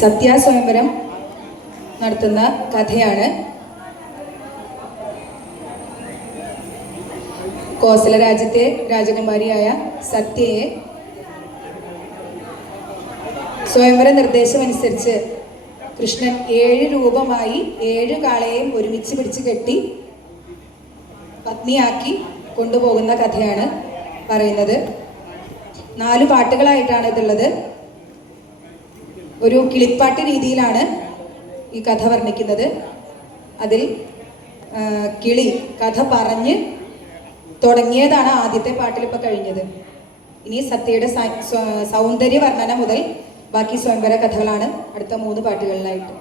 സത്യ സ്വയംവരം നടത്തുന്ന കഥയാണ് കോസല രാജ്യത്തെ രാജകുമാരിയായ സത്യയെ സ്വയംവര നിർദ്ദേശമനുസരിച്ച് കൃഷ്ണൻ ഏഴ് രൂപമായി ഏഴ് കാളയെയും ഒരുമിച്ച് പിടിച്ച് കെട്ടി പത്നിയാക്കി കൊണ്ടുപോകുന്ന കഥയാണ് പറയുന്നത്. നാല് പാട്ടുകളായിട്ടാണ് ഇതുള്ളത്. ഒരു കിളിപ്പാട്ട് രീതിയിലാണ് ഈ കഥ വർണിക്കുന്നത്. അതിൽ കിളി കഥ പറഞ്ഞ് തുടങ്ങിയതാണ് ആദ്യത്തെ പാട്ടിൽ ഇപ്പോൾ കഴിഞ്ഞത്. ഇനി സത്യയുടെ സൗന്ദര്യ വർണന മുതൽ ബാക്കി സ്വയംവര കഥകളാണ് അടുത്ത മൂന്ന് പാട്ടുകളിലായിട്ട്.